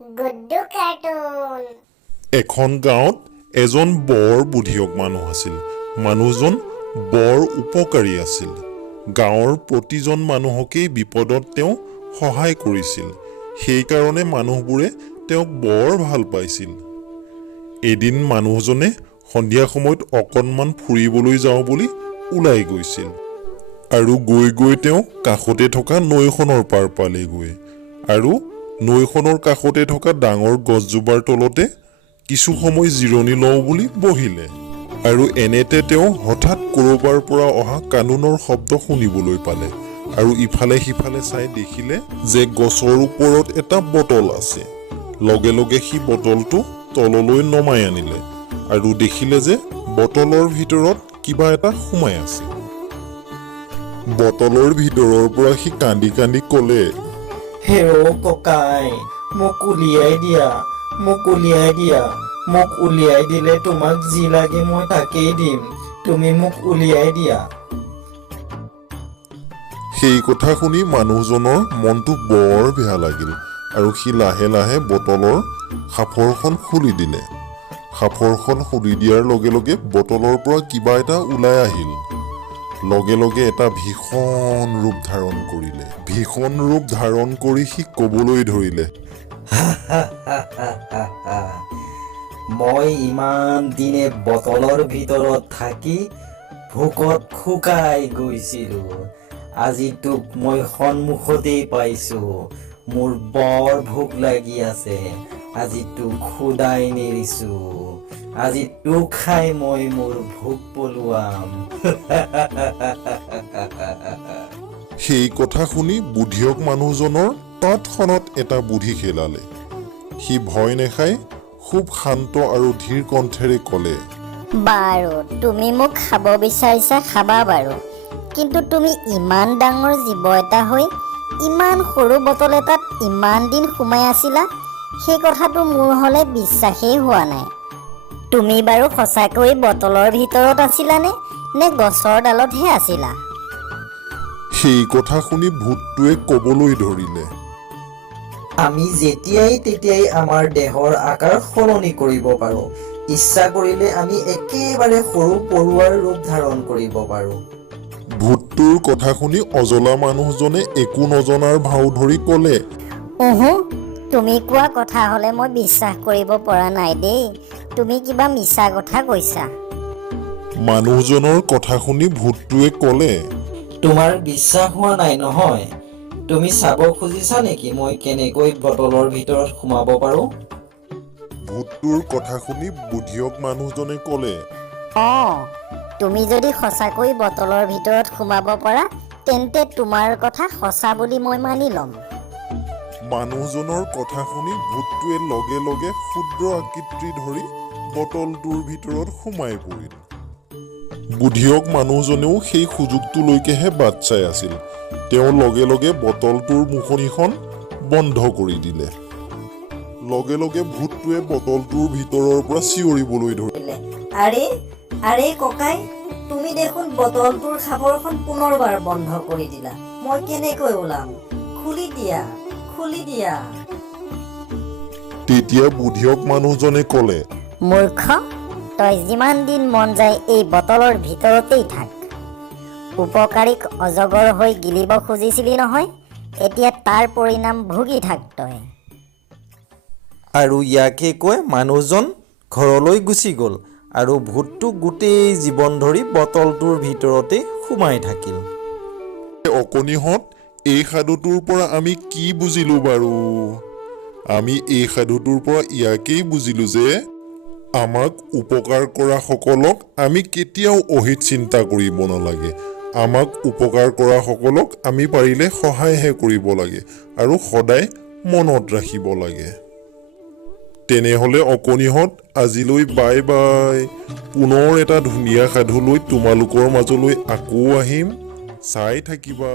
Guddu cartoon. এখন গাঁৱত এজন বৰ বুদ্ধিয়ক মানুহ আছিল। মানুহজন বৰ উপকাৰী আছিল। গাঁৱৰ প্ৰতিজন মানুহকেই বিপদত তেওঁ সহায় কৰিছিল। সেইকাৰণে মানুহবোৰে তেওঁক বৰ ভাল পাইছিল। এদিন মানুহজনে সন্ধিয়া সময়ত অকণমান ফুৰিবলৈ যাওঁ বুলি ওলাই গৈছিল। আৰু গৈ গৈ তেওঁ কাষতে থকা নৈখনৰ পাৰ পালেগৈ। আৰু নৈখনৰ কাষতে থকা ডাঙৰ গছজোপাৰ তলতে কিছু সময় জিৰণি লওঁ বুলি বহিলে। আৰু এনেতে তেওঁ হঠাৎ ক'ৰবাৰ পৰা অহা কান্দোনৰ শব্দ শুনিবলৈ পালে। আৰু ইফালে সিফালে চাই দেখিলে যে গছৰ ওপৰত এটা বটল আছে। লগে লগে সি বটলটো তললৈ নমাই আনিলে আৰু দেখিলে যে বটলৰ ভিতৰত কিবা এটা সোমাই আছে। বটলৰ ভিতৰৰ পৰা সি কান্দি কান্দি ক'লে, হেৰ' ককাই, মোক উলিয়াই দিয়া, মোক উলিয়াই দিয়া। মোক উলিয়াই দিলে তোমাক যি লাগে মই তাকেই দিম। তুমি মোক উলিয়াই দিয়া। সেই কথা শুনি মানুহজনৰ মনটো বৰ বেয়া লাগিল আৰু সি লাহে লাহে বটলৰ সাঁফৰখন খুলি দিলে। সাঁফৰখন খুলি দিয়াৰ লগে লগে বটলৰ পৰা কিবা এটা ওলাই আহিল। লগে লগে এটা ভীষণ ৰূপ ধাৰণ কৰিলে। ভীষণ ৰূপ ধাৰণ কৰি সি ক'বলৈ ধৰিলে, মই ইমান দিনে বটলৰ ভিতৰত থাকি ভোকত শুকাই গৈছিলো। আজি তোক মই সন্মুখতেই পাইছো। মোৰ বৰ ভোক লাগি আছে। আজি তোক খুদাই নেৰিছো। আজি তোক খাই মই মোৰ ভোক পলোৱাম। সেই কথা শুনি বুদ্ধিয়ক মানুহজনৰ তৎক্ষণাত এটা বুদ্ধি খেলালে। সি ভয় নাখাই খুব শান্ত আৰু ধীৰ কণ্ঠেৰে ক'লে, বাৰু তুমি মোক খাব বিচাৰিছা খাবা বাৰু, কিন্তু তুমি ইমান ডাঙৰ জীৱ এটা হৈ ইমান সৰু বটল এটাত ইমান দিন সোমাই আছিলা, সেই কথাটো মোৰ হ'লে বিশ্বাসেই হোৱা নাই। তুমি বাৰু সঁচাকৈ বটলৰ ভিতৰত আছিলানে নে গছৰ ডালতহে আছিলা? সেই কথা শুনি ভূতটোৱে ক'বলৈ ধৰিলে, আমি যেতিয়াই তেতিয়াই আমাৰ দেহৰ আকাৰ সলনি কৰিব পাৰো। ইচ্ছা কৰিলে আমি একেবাৰে সৰু পৰুৱাৰ ৰূপ ধাৰণ কৰিব পাৰো। ভূতটোৰ কথা শুনি অজলা মানুহজনে একো নজনাৰ ভাও ধৰি ক'লে, তুমি কোৱা কথা হ'লে মই বিশ্বাস কৰিব পৰা নাই দেই। তুমি কিবা মিছা কথা কৈছা। মানুহজনৰ কথা শুনি ভূতটোৱে ক'লে, তোমাৰ বিশ্বাস হোৱা নাই নহয়? তুমি চাব খুজিছা নেকি মই কেনেকৈ বটলৰ ভিতৰত সোমাব পাৰো? ভূতটোৰ কথা শুনি বুদ্ধিয়ক মানুহজনে ক'লে, তুমি যদি সঁচাকৈ বটলৰ ভিতৰত সোমাব পাৰা তেন্তে তোমাৰ কথা সঁচা বুলি মই মানি ল'ম। মানুহজনৰ কথা শুনি ভূতটোৱে লগে লগে ক্ষুদ্ৰ আকৃতি ধৰি বটলটোৰ ভিতৰত সোমাই পৰিল। বুদ্ধিয়ক মানুহজনেও সেই সুযোগটোলৈকেহে বাট চাই আছিল। তেওঁ লগে লগে বটলটোৰ মুখনিখন বন্ধ কৰি দিলে। লগে লগে ভূতটোৱে বটলটোৰ ভিতৰৰ পৰা চিঞৰিবলৈ ধৰিলে, আৰে ককাই, তুমি দেখোন বটলটোৰ সাঁফৰখন পুনৰবাৰ বন্ধ কৰি দিলা। মই কেনেকৈ ওলাম? খুলি দিয়া, খুলি দিয়া। তেতিয়া বুদ্ধিয়ক মানুহজনে ক'লে, মূৰ্খ, তই যিমান দিন মন যায় এই বটলৰ ভিতৰতেই থাক। উপকাৰীক অজগৰ হৈ গিলিব খুজিছিলি নহয়, এতিয়া তাৰ পৰিণাম ভুগি থাক তই। আৰু ইয়াকে কৈ মানুহজন ঘৰলৈ গুচি গ'ল আৰু ভূতটো গোটেই জীৱন ধৰি বটলটোৰ ভিতৰতে সোমাই থাকিল। অকণিহঁত, এই সাধুটোৰ পৰা আমি কি বুজিলো বাৰু? আমি এই সাধুটোৰ পৰা ইয়াকেই বুজিলো যে আমাক উপকাৰ কৰা সকলক আমি কেতিয়াও অহিত চিন্তা কৰিব নালাগে। আমাক উপকাৰ কৰা সকলক আমি পাৰিলে সহায়হে কৰিব লাগে আৰু সদায় মনত ৰাখিব লাগে। তেনেহ'লে অকণিহঁত, আজিলৈ বাই বাই। পুনৰ এটা ধুনীয়া সাধু লৈ তোমালোকৰ মাজলৈ আকৌ আহিম। চাই থাকিবা।